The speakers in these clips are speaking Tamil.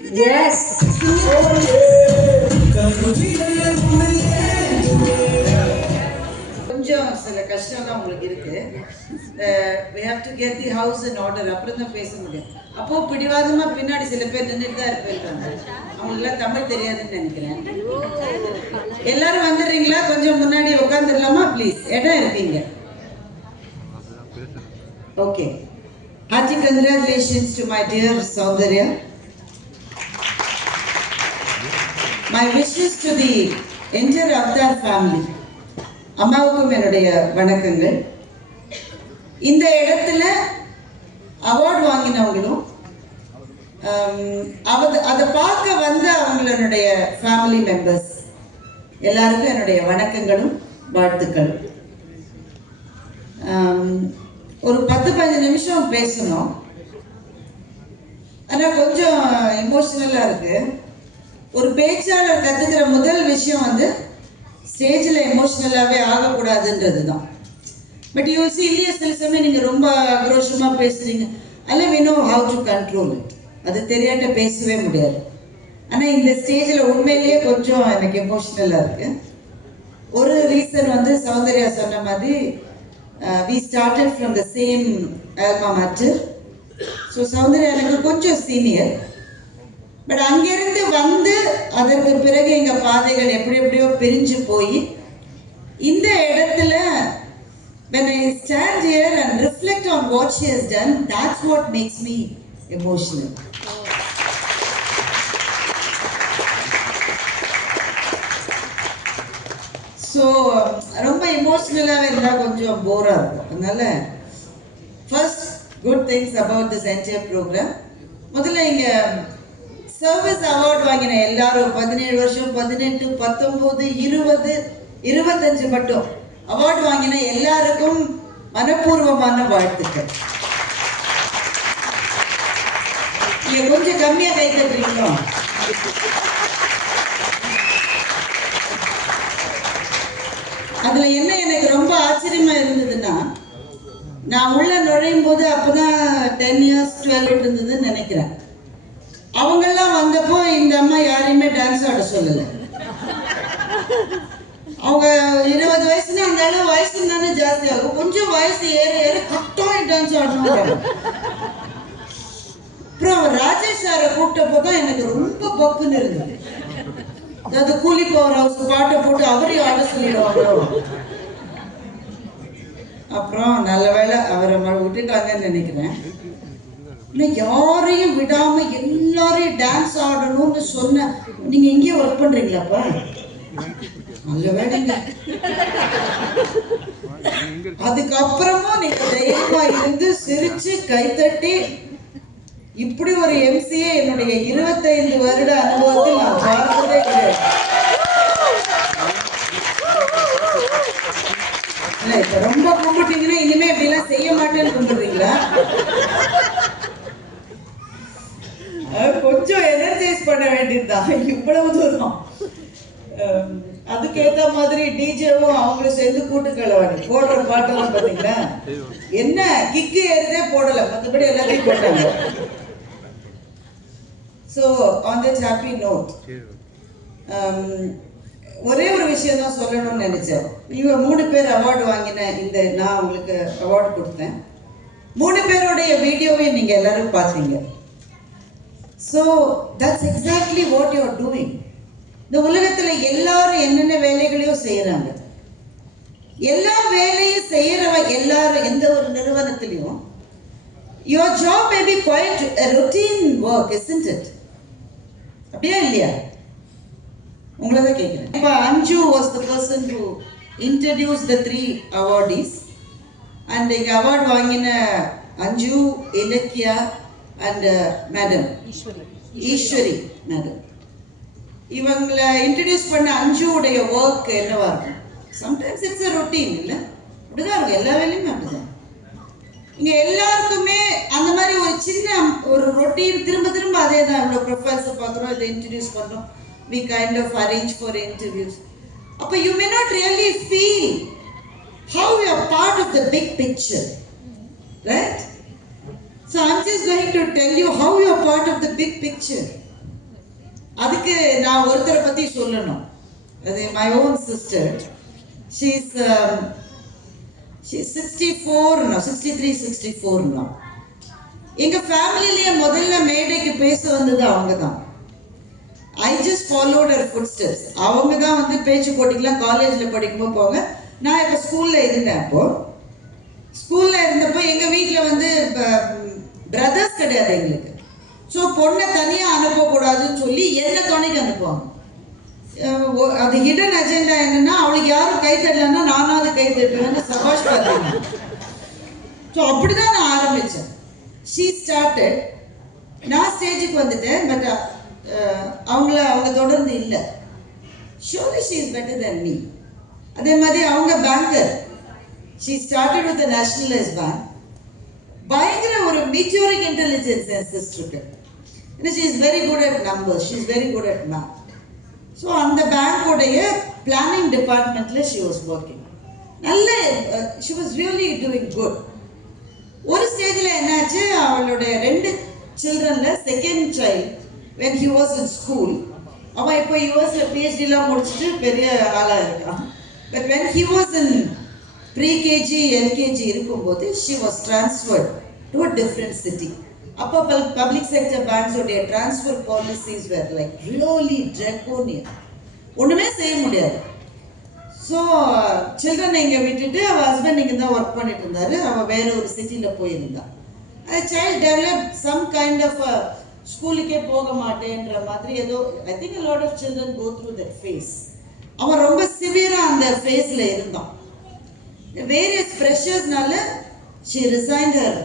Yes. கொஞ்சம் சில கஷ்டம் தான் உங்களுக்கு இருக்கு. We have to get the house in order அப்புறம் தான் பேச முடியும். அப்போ பிடிவாதமா பின்னாடி சில பேர் நின்றுட்டு தான் இருப்பாங்க அவங்களுக்குலாம் தமிழ் தெரியாதுன்னு நினைக்கிறேன். எல்லாரும் வந்துடுறீங்களா? கொஞ்சம் முன்னாடி உட்காந்துடலாமா ப்ளீஸ் இடம் இருக்கீங்க. Okay hearty congratulations to my dear Soundarya my wishes to the entire Avtar family அம்மாவுக்கும் என்னுடைய வணக்கங்கள். இந்த இடத்துல அவார்டு வாங்கினவங்களும் um, ஆம், அவ அதை பார்க்க வந்த அவங்களுடைய ஃபேமிலி மெம்பர்ஸ் எல்லாருக்கும் என்னுடைய வணக்கங்களும் வாழ்த்துக்களும். Um, ஒரு பத்து பதினஞ்சு நிமிஷம் பேசணும். ஆனால் கொஞ்சம் எமோஷ்னலாக இருக்குது ஒரு பேச்சாளர் கற்றுக்கிற முதல் விஷயம் வந்து ஸ்டேஜில் எமோஷ்னலாகவே ஆகக்கூடாதுன்றது தான் பட் யூ சி இல்லையா சில சமயம் நீங்கள் ரொம்ப ஆக்ரோஷமாக பேசுகிறீங்க அல்ல we know how to control it அது தெரியாட்ட பேசவே முடியாது. ஆனால் இந்த ஸ்டேஜில் உண்மையிலேயே கொஞ்சம் எனக்கு எமோஷ்னலாக இருக்கு. ஒரு ரீசன் வந்து சௌந்தர்யா சொன்ன மாதிரி we started from the same alma mater so Soundarya எனக்கு கொஞ்சம் சீனியர் பட் அங்கிருந்து வந்து அதற்கு பிறகு எங்க பாதைகள் எப்படி எப்படியோ பிரிஞ்சு போய் இந்த இடத்துல when I stand here and reflect on what she has done, that's what makes me emotional. So ரொம்ப எமோஷ்னலாகவே இருந்தால் கொஞ்சம் போராக இருக்கும் அதனால first good things about this entire program முதல்ல இங்கே சர்வீஸ் அவார்ட் வாங்கின எல்லாரும் பதினேழு வருஷம் பதினெட்டு பத்தொம்போது இருபது இருபத்தஞ்சு மட்டும். அவார்டு வாங்கின எல்லாருக்கும் மனப்பூர்வமான வாழ்த்துக்கள். நீங்க கொஞ்சம் கம்மியா கை தட்டுறீங்களோ? அதுல என்ன எனக்கு ரொம்ப ஆச்சரியமா இருந்ததுன்னா நான் உள்ள நுழையும் போது அப்பதான் டென் இயர்ஸ் டுவெல் இருந்ததுன்னு நினைக்கிறேன். அவங்கெல்லாம் வந்தப்போ இந்த அம்மா யாரையுமே டான்ஸ் ஆட சொல்லலை. அவங்க இருபது வயசுனா அந்த அளவு வயசு தானே ஜாஸ்தி ஆகும். கொஞ்சம் வயசு ஏற ஏற கட்டாயம் டான்ஸ் ஆடணும் அப்புறம் ராஜேஷ் சாரை கூப்பிட்டப்போ தான் எனக்கு ரொம்ப பக்குன்னு இருந்தது. அதாவது கூலி பவர் ஹவுஸ் பாட்டை போட்டு அவரையும் ஆட சொல்லிடுவாங்க அப்புறம் நல்ல வேளை அவரை விட்டுட்டாங்கன்னு நினைக்கிறேன். இன்னும் யாரையும் விடாம எல்லாரையும் டான்ஸ் ஆடணும்னு சொன்ன நீங்க எங்கேயும் ஒர்க் பண்றீங்களாப்பா? நல்ல வேலைங்க அதுக்கப்புறமும் நீங்க தைரியமா இருந்து சிரிச்சு கைத்தட்டி இப்படி ஒரு எம்சிஏ என்னுடைய இருபத்தைந்து வருட அனுபவத்தில் நான் பார்த்ததே கிடையாது இப்ப ரொம்ப கும்பிட்டீங்கன்னா இனிமே இப்படிலாம் செய்ய மாட்டேன்னு கும்பிடுறீங்களா? கொஞ்சம் எனர்ஜைஸ் பண்ண வேண்டியதுதான் இவ்வளவு தூரம். அஹ் அதுக்கேத்த மாதிரி டிஜேவும் அவங்களும் சேர்ந்து கூட்டு கலவாணி போடுற பாட்டெல்லாம் பாத்தீங்களா என்ன? கிக்கு ஏறுதே போடல. மற்றபடி எல்லாத்தையும் போட்டாங்க. So on that happy note ஒரே ஒரு விஷயம் தான் சொல்லணும்னு நினைச்சேன். இவங்க மூணு பேர் அவார்டு வாங்கின இந்த நான் உங்களுக்கு அவார்டு கொடுத்தேன். மூணு பேருடைய வீடியோவையும் நீங்க எல்லாரும் பார்த்தீங்க. So that's exactly what you are doing இந்த உலகத்தில் எல்லாரும் என்னென்ன வேலைகளையும் செய்கிறாங்க எல்லா வேலையும் செய்கிறவ எல்லாரும் எந்த ஒரு நிறுவனத்திலையும் your job may be quite a work work it அப்படியா இல்லையா? உங்களை தான் கேட்குறேன் இப்போ Anju was the person to introduce the three awardees and இங்கே அவார்ட் வாங்கின Anju Ilakkiya and madam Eswari madam இவங்களை இன்ட்ரடியூஸ் பண்ண அஞ்சுடைய ஒர்க் என்னவா இருக்கும்? சம்டைம்ஸ் இட்ஸ் அ ரொட்டீன் இல்லை? அப்படிதான் இருக்கும். எல்லா வேலையுமே அப்படிதான். இங்க எல்லாருக்குமே அந்த மாதிரி ஒரு சின்ன ஒரு ரொட்டீன் திரும்ப திரும்ப அதே தான் இவ்வளோ ப்ரொஃபைல்ஸை பார்க்குறோம் இதை இன்ட்ரடியூஸ் பண்ணுறோம் we kind of arrange for interviews அப்போ you may not really feel how you are part of the big picture right So I'm just going to tell you how you are part of the big picture. அதுக்கு நான் ஒருத்தரை பத்தி சொல்லணும். அது my own sister she's sixty ஃபோர்னா sixty three sixty ஃபோர்னா எங்க ஃபேமிலியிலேயே முதல்ல மேடைக்கு பேச வந்தது அவங்க தான் I just followed our footsteps அவங்க தான் வந்து பேச்சு போட்டிக்கெலாம் காலேஜில் படிக்கும்போது போங்க நான் இப்போ ஸ்கூலில் இருந்தேன் அப்போ. ஸ்கூலில் இருந்தப்போ எங்கள் வீட்டில் வந்து பிரதர்ஸ் கிடையாது எங்களுக்கு. ஸோ பொண்ணை தனியாக அனுப்பக்கூடாதுன்னு சொல்லி என்ன துணைக்கு அனுப்புவாங்க. அது ஹிடன் அஜெண்டா என்னன்னா அவளுக்கு யாரும் கை தட்டலன்னா நானாவது கை தட்டுவேன்னு சபாஷ் பார்த்தீங்க ஸோ அப்படிதான் நான் ஆரம்பித்தேன் ஷீ ஸ்டார்டட் நான் ஸ்டேஜுக்கு வந்துட்டேன் பட் அவங்கள அவங்க தொடர்ந்து இல்லை. Surely she is better then me அதே மாதிரி அவங்க banker she started with nationalise bank பயங்கர ஒரு மீட்டியோரிக் இன்டெலிஜென்ஸ் என் சிஸ்டருக்கு ஏன்னா she is very good at numbers she is very good at math so அந்த பேங்க்கோடைய பிளானிங் டிபார்ட்மெண்ட்டில் ஷி வாஸ் ஒர்க்கிங் நல்ல she was really doing good ஒரு ஸ்டேஜில் என்னாச்சு? அவளுடைய ரெண்டு சில்ட்ரனில் second child when he was in school அவன் இப்போ யூஎஸ்ல பிஹெச்டிலாம் முடிச்சுட்டு பெரிய ஆளாக இருக்கான் but when he was in pre KG LKG இருக்கும்போது she was transferred to a different city அப்போ public sector பேங்க்ஸோடைய transfer policies where like really draconian ஒன்றுமே செய்ய முடியாது. ஸோ சில்ட்ரனை இங்கே விட்டுட்டு அவள் ஹஸ்பண்ட் இங்கே தான் ஒர்க் பண்ணிட்டு இருந்தாரு. அவள் வேற ஒரு சிட்டியில் போயிருந்தா. Child develop some kind of ஸ்கூலுக்கே போக மாட்டேன்ற மாதிரி ஏதோ I think lot of children go through that phase அவன் ரொம்ப சிவியராக அந்த ஃபேஸில் இருந்தான். Various ப்ரெஷர்ஸ்னால she resigned her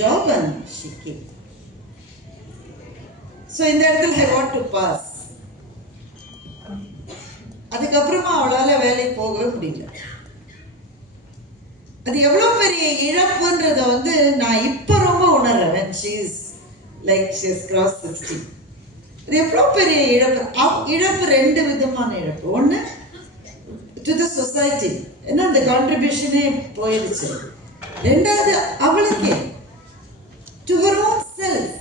job and she came so இந்த இடத்துல ஐ வாண்ட் டு பாஸ் அதுக்கப்புறமா அவளால் வேலைக்கு போகவே முடியல. அது எவ்வளோ பெரிய இழப்புன்றத வந்து நான் இப்போ ரொம்ப உணர்றேன். She's like she's cross sixty அது எவ்வளோ பெரிய இழப்பு? இழப்பு ரெண்டு விதமான இழப்பு. ஒன்று டு த சொசைட்டி ஏன்னா அந்த கான்ட்ரிபியூஷனே போயிடுச்சு ரெண்டாவது அவளுக்கே டு ஹர் ஓன் செல்ஃப்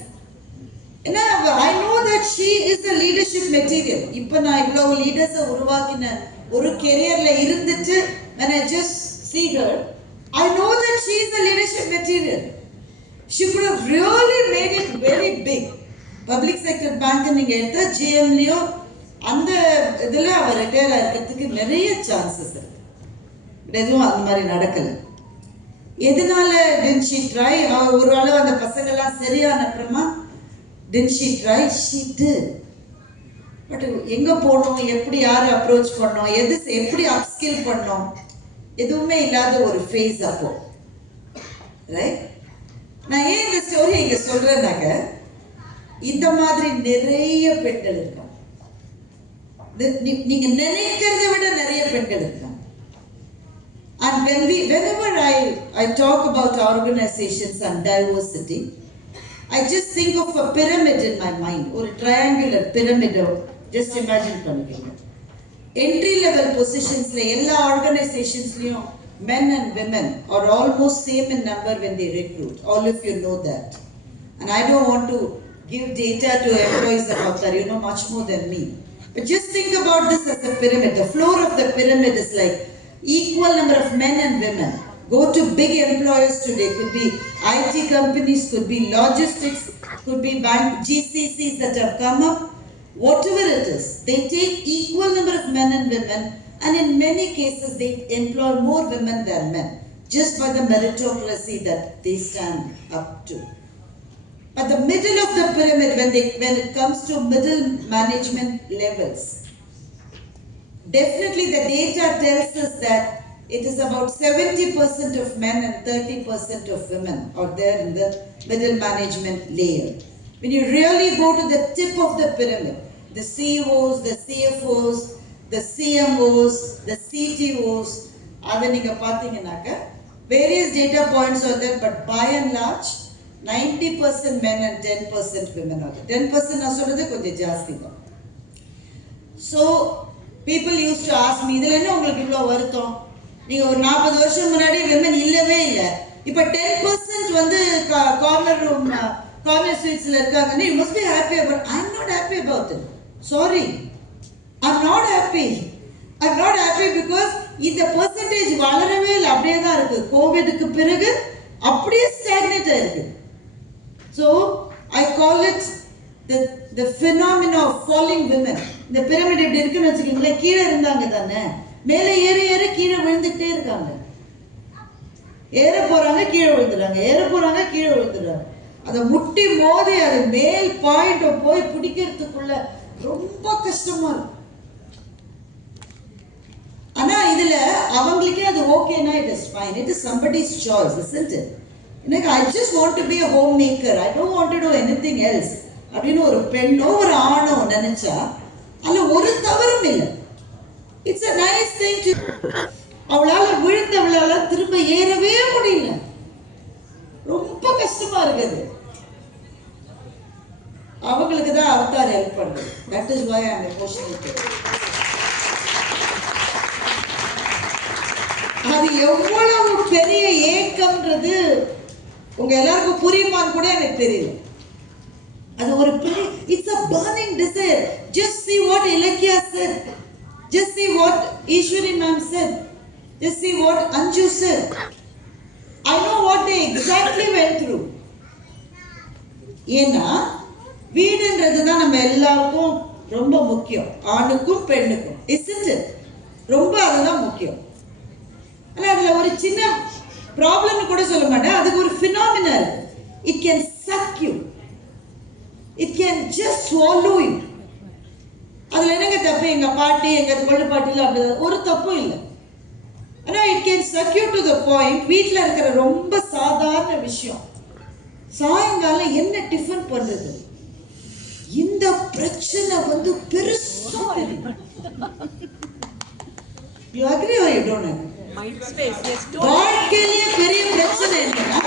ஏன்னா I know that she is a leadership material இப்போ நான் இவ்வளவு லீடர்ஸை உருவாக்கின ஒரு கெரியர்ல இருந்துட்டு when I just see her I know that she is a leadership material. She could have really made it very big. Public sector bank நீங்கள் எடுத்தா ஜிஎம்லயோ அந்த இதில் அவ ரிட்டையர் ஆகிறதுக்கு நிறைய சான்சஸ் இருக்கு எதுவும் அந்த மாதிரி நடக்கலை. எதனால didn't ட்ரை ஒரு அளவு அந்த பசங்கெல்லாம் சரியான அப்புறமா didn't dry sheet she but எங்க போகணும் எப்படி யார் அப்ரோச் பண்ணோம்? எது எப்படி அப்ஸ்கில் பண்ணோம்? எதுவுமே இல்லாத ஒரு ஃபேஸ் அப்போ. ரைட் நான் ஏன் இந்த ஸ்டோரி இங்க சொல்றேன்னாக்க இந்த மாதிரி நிறைய பெண்கள் இருக்காங்க நீ- நீங்க நினைக்கிறத விட நிறைய பெண்கள் இருக்காங்க And when we, whenever I, I talk about organizations and diversity, I just think of a pyramid in my mind, or a triangular pyramid. of- Just imagine பண்ணிக்கோங்க entry level பொசிஷன்ஸ்ல எல்லா ஆர்கனைசேஷன்ஸ்லயும் men and women are almost same in number when they recruit. All of you know that. And I don't want to give data to employees about that. You know much more than me. But just think about this as a pyramid. The floor of the pyramid is like equal number of men and women. Go to big employers today. Could be IT companies, could be logistics, could be bank GCCs that have come up. Whatever it is, they take equal number of men and women, and in many cases they employ more women than men, just by the meritocracy that they stand up to. But the middle of the pyramid, when they when it comes to middle management levels, definitely the data tells us that it is about 70% of men and 30% of women are there in the middle management layer. When you really go to the tip of the pyramid, the CEOs, the CFOs, the CMOs, the CTOs, அதை நீங்க பார்த்தீங்கன்னாக்க various data points are there, but by and large, 90% men and 10% women are there. 10% நான் சொல்றது கொஞ்சம் ஜாஸ்தி தான் so people used to ask me இதில் என்ன உங்களுக்கு இவ்வளோ வருத்தம்? நீங்கள் ஒரு நாற்பது வருஷம் முன்னாடி விமன் இல்லவே இல்லை. இப்போ டென் பர்சன்ட் வந்து கார்னர் ரூம் கார்னர் ஸ்வீட்ஸில் இருக்காங்கன்னு you must be happy about I am not happy about it sorry I'm not happy I'm not happy because இந்த பர்சன்டேஜ் வளரவே இல்லை. அப்படியே தான் இருக்கு. கோவிடுக்கு பிறகு அப்படியே ஸ்டாக்னேட் ஆயிருக்கு so I call it the the phenomena of falling women இந்த பிரமிட் இப்படி இருக்குன்னு வச்சுக்கோங்களேன். கீழே இருந்தாங்க தானே. மேலே ஏற ஏற கீழே விழுந்துகிட்டே இருக்காங்க. ஏற போகிறாங்க கீழே விழுந்துடுறாங்க. ஏற போகிறாங்க கீழே விழுந்துடுறாங்க. அதை முட்டி மோதி அது மேல் பாயிண்ட்டை போய் பிடிக்கிறதுக்குள்ள ரொம்ப கஷ்டமா இருக்கும். ஆனா இதுல அவங்களுக்கே அது ஓகேனா it is fine it is somebody's choice isn't எனக்கு I just want to be a home maker I don't want to do anything else அப்படின்னு ஒரு பெண்ணோ ஒரு ஆணோ நினைச்சா அதுல ஒரு தவறும் இல்லை. It's a nice thing to அவளால விழுந்தவளால திரும்ப ஏறவே முடியல. ரொம்ப கஷ்டமா இருக்குது. அவங்களுக்கு தான் அவதார் ஹெல்ப் பண்ணுது. That is why I emotional அது எவ்வளவு பெரிய ஏக்கம்ன்றது உங்க எல்லாருக்கும் புரியுமான்னு கூட எனக்கு தெரியல. அது ஒரு it's a burning desire just see what Ilakkiya sir just see what Eswari ma'am sir just see what Anju sir I know what they exactly went through ஏன்னா வீடுன்றது தான் நம்ம எல்லாருக்கும் ரொம்ப முக்கியம். ஆணுக்கும் பெண்ணுக்கும். Isn't ரொம்ப அதுதான் முக்கியம். ஆனால் அதில் ஒரு சின்ன ப்ராப்ளம்னு கூட சொல்ல மாட்டேன். அதுக்கு ஒரு phenomenal it can suck you it can just swallow you. அதுல என்னங்க தப்பு? எங்க பாட்டி எங்க கொள்ளு பாட்டில அப்படி ஒரு தப்பும் இல்லை. ஆனா it can suck you to the point வீட்ல இருக்கிற ரொம்ப சாதாரண விஷயம். சாயங்காலம் என்ன டிஃபன் பண்றது? இந்த பிரச்சனை வந்து பெருசா you agree or you don't agree. வாழ்க்கையிலேயே பெரிய பிரச்சனை என்னன்னா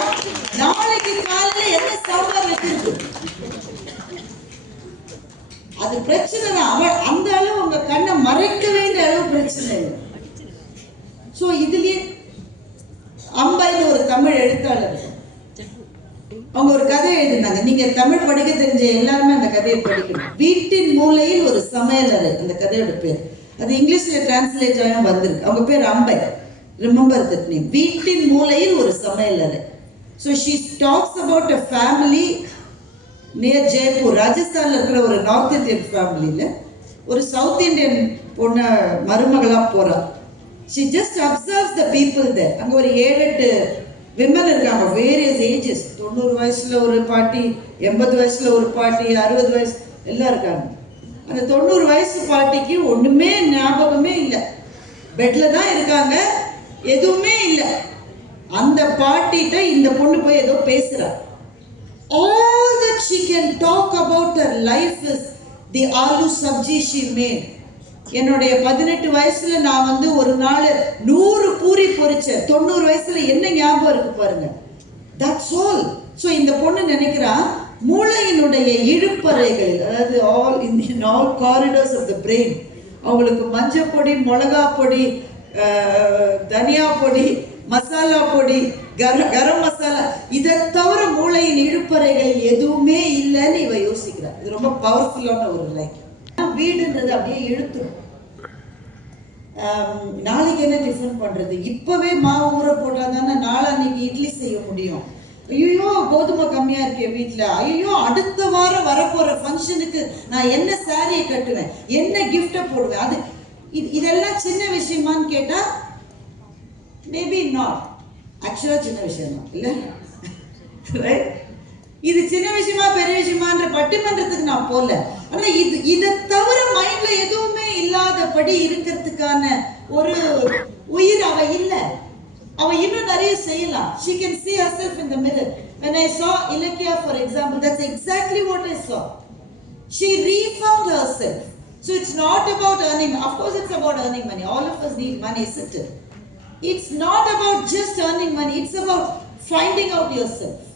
நாளைக்கு காலையில என்ன சாம்பார் வச்சிருக்கு அது பிரச்சனை தான். அவ அந்த அளவு உங்க கண்ணை மறைக்க வேண்டிய அளவு பிரச்சனை. சோ ஸோ இதுலயே அம்பைன்னு ஒரு தமிழ் எழுத்தாளர். அவங்க ஒரு கதை எழுதினாங்க. நீங்க தமிழ் படிக்க தெரிஞ்ச எல்லாருமே அந்த கதையை படிக்கணும். வீட்டின் மூலையில் ஒரு சமையலறை அந்த கதையோட பேர். அது இங்கிலீஷ்ல டிரான்ஸ்லேட் ஆகும் வந்திருக்கு. அவங்க பேர் அம்பை. ரிமெம்பர் தட் நேம் வீட்டின் மூலையில் ஒரு சமையலறை so she talks about a family near Jaipur ராஜஸ்தானில் இருக்கிற ஒரு நார்த் இந்தியன் ஃபேமிலியில் ஒரு சவுத் இந்தியன் பொண்ணை மருமகளாக போகிறாள் she just observes the people the அங்கே ஒரு ஏழு எட்டு விமன் இருக்காங்க வேரியஸ் ஏஜஸ் தொண்ணூறு வயசில் ஒரு பாட்டி எண்பது வயசில் ஒரு பாட்டி அறுபது வயசு எல்லாம் இருக்காங்க. அந்த தொண்ணூறு வயசு பாட்டிக்கு ஒன்றுமே ஞாபகமே இல்லை. பெட்டில் தான் இருக்காங்க எதுவுமே இல்லை. அந்த பாட்டிகிட்ட இந்த பொண்ணு போய் ஏதோ பேசுறா. ஓ that she can talk about her life is the aloo sabji she made. என்னுடைய பதினெட்டு வயசுல நான் வந்து ஒரு நாள் நூறு பூரி பொறிச்சேன் தொண்ணூறு வயசுல என்ன ஞாபகம் இருக்கு பாருங்க. தட்ஸ் ஆல் ஸோ இந்த பொண்ணு நினைக்கிறா மூளையினுடைய இழுப்பறைகள் அதாவது all in all corridors of the brain அவங்களுக்கு மஞ்சள் பொடி மிளகா பொடி தனியா பொடி மசாலா பொடி கர கரம் மசாலா இதை தவிர மூளையின் இழுப்பறைகள் எதுவுமே இல்லைன்னு இவ யோசிக்கிறார். இது ரொம்ப பவர்ஃபுல்லான ஒரு லைக். வீடுன்றது அப்படியே இழுத்துரும் நாளைக்கு என்ன டிஃபன் பண்றது? இப்பவே மாவு ஊற போட்டா தானே நாளான்னைக்கு இட்லி செய்ய முடியும். ஐயோ கோதுமை கம்மியா இருக்கே வீட்டில் ஐயோ அடுத்த வாரம் வரப்போற ஃபங்க்ஷனுக்கு நான் என்ன சாரியை கட்டுவேன்? என்ன கிஃப்டை போடுவேன்? அது இது இதெல்லாம் சின்ன விஷயமான்னு கேட்டா மேபி நாட் ஆக்சுவலாக சின்ன விஷயம் தான் இல்லை Right? இது சின்ன விஷயமா பெரிய விஷயமான்ற பட்டிமன்றத்துக்கு நான் போல ஆனால் இது இதை தவிர மைண்ட்ல எதுவுமே இல்லாதபடி இருக்கிறதுக்கான ஒரு உயிர் அவ இல்லை அவ இன்னும் நிறைய செய்யலாம் she can see herself in the mirror when i saw Ilakia, for example that's exactly what i saw she refound herself so it's not about earning of course it's about earning money all of us need money isn't it it's not about just earning money it's about finding out yourself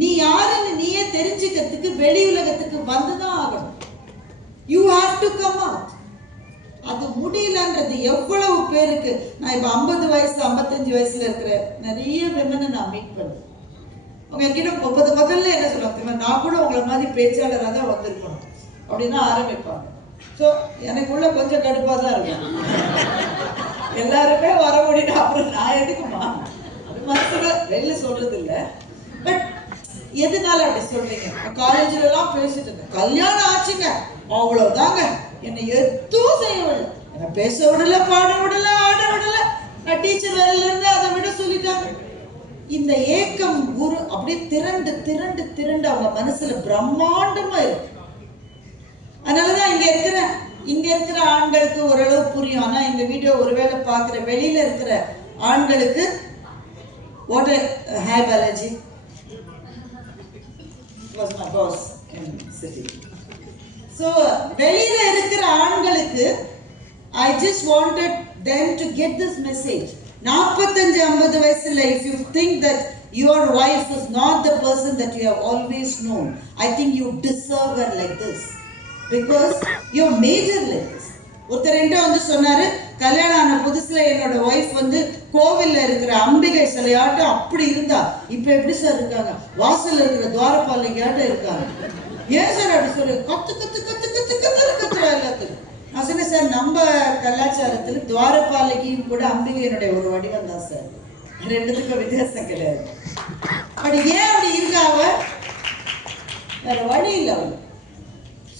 நீ யாருன்னு நீயே தெரிஞ்சுக்கிறதுக்கு வெளி உலகத்துக்கு வந்துதான் ஆகணும். You have to come out அது முடியலன்றது எவ்வளவு பேருக்கு. நான் இப்போ ஐம்பது வயசு ஐம்பத்தஞ்சு வயசுல இருக்கிற நிறைய விமனை நான் மீட் பண்ணேன். அவங்க என்கிட்ட முப்பது முதல்ல என்ன சொல்லுவாங்க நான் கூட உங்களை மாதிரி பேச்சாளராக தான் வந்திருக்கணும். அப்படின்னா ஆரம்பிப்பாங்க. ஸோ எனக்குள்ள கொஞ்சம் கடுப்பாக தான் இருக்கும். எல்லாருமே வர முடியும் அப்புறம் நான் எதுக்குமா? அது மனசுல வெளில சொல்றது இல்ல பட் எதனால அப்படி சொல்றீங்க? காலேஜ்ல எல்லாம் பேசிட்டு இருந்தேன். கல்யாணம் ஆச்சுங்க. அவ்வளவுதாங்க. என்னை எதுவும் செய்ய விடல. என்னை பேச விடல பாட விடல ஆட விடல. நான் டீச்சர் வேலையில இருந்து அதை விட சொல்லிட்டாங்க. இந்த ஏக்கம் குரு அப்படியே திரண்டு திரண்டு திரண்டு அவங்க மனசுல பிரம்மாண்டமா இருக்கு. அதனாலதான் இங்க இருக்கிற இங்க இருக்கிற ஆண்களுக்கு ஓரளவு புரியும் ஆனா இந்த வீடியோ ஒருவேளை பாக்குற வெளியில இருக்கிற ஆண்களுக்கு வாட்டர் ஹேர் பாலாஜி ஸோ வெளியில இருக்கிற ஆண்களுக்கு I just wanted then to get this message நாற்பத்தஞ்சு ஐம்பது வயசுல if you think that your wife is not the person that you have always known I think you deserve like this because your major life ஒருத்தர் என்கிட்ட வந்து சொன்னாரு கல்யாணம் ஆன புதுசுல என்னோட ஒய்ஃப் வந்து கோவில்ல இருக்கிற அம்பிகை சிலையாட்டம் அப்படி இருந்தா இப்ப எப்படி சார் இருக்காங்க? வாசல்ல இருக்கிற துவாரபாலிகையாட்டம் இருக்காங்க. ஏன் சார் அப்படி சொல்லு கத்து கத்து கத்து கத்து கத்து கத்துறா எல்லாத்துக்கும். நான் சொன்னேன் சார் நம்ம கலாச்சாரத்துல துவாரபாலகியும் கூட அம்பிகையினுடைய ஒரு வடிவம் தான் சார் ரெண்டுத்துக்கும் வித்தியாசம் கிடையாது. பட் ஏன் அப்படி இருக்கா அவ? வேற வழி இல்லை அவளுக்கு.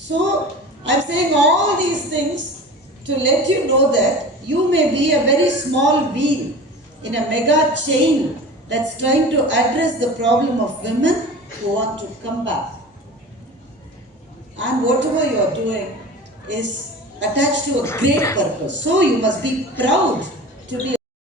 So I'm saying all these things to let you know that you may be a very small wheel in a mega chain that's trying to address the problem of women who want to come back. And whatever you are doing is attached to a great purpose. So you must be proud to be